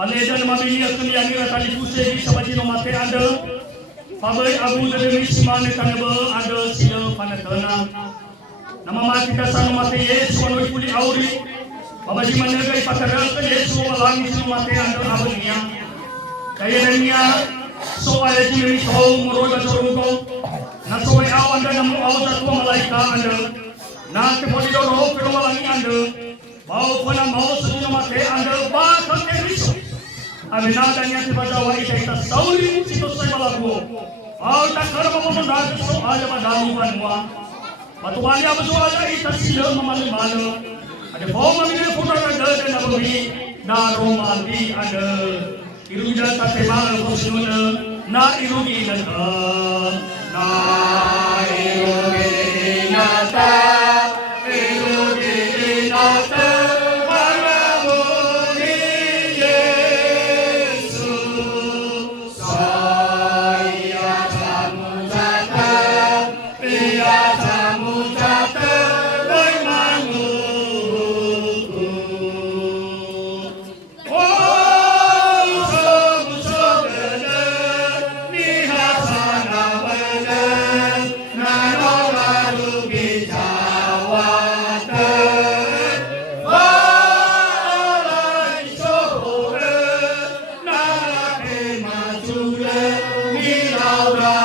Paledan mabini akan yangira tali puse di sabaji no mate anda. Pabai abu dari simane kanebe anda sila panatana. Nama mati kasano mate Yesus wanoi puli auri. Babaji managai patarakan Yesus walangi sino mate anda abania. Kaya dania soal jimi kau moroga sorugo. Na soal awan dan namu awan satu malaika anda. Na kepodi doro pero walangi anda. Mau pernah mau sino mate anda bakal teriso. Aminadanya tiba-tiba kita sauli itu saya melaku. Mau tak kerana memenang soal madani banua. Batuan yang betul aja kita sila memalu-malu. Ada bom ambil foto ada dan abadi daromandi ada. Iruja tatema kosununa na irugi nata na irugi nata irugi nata. Laura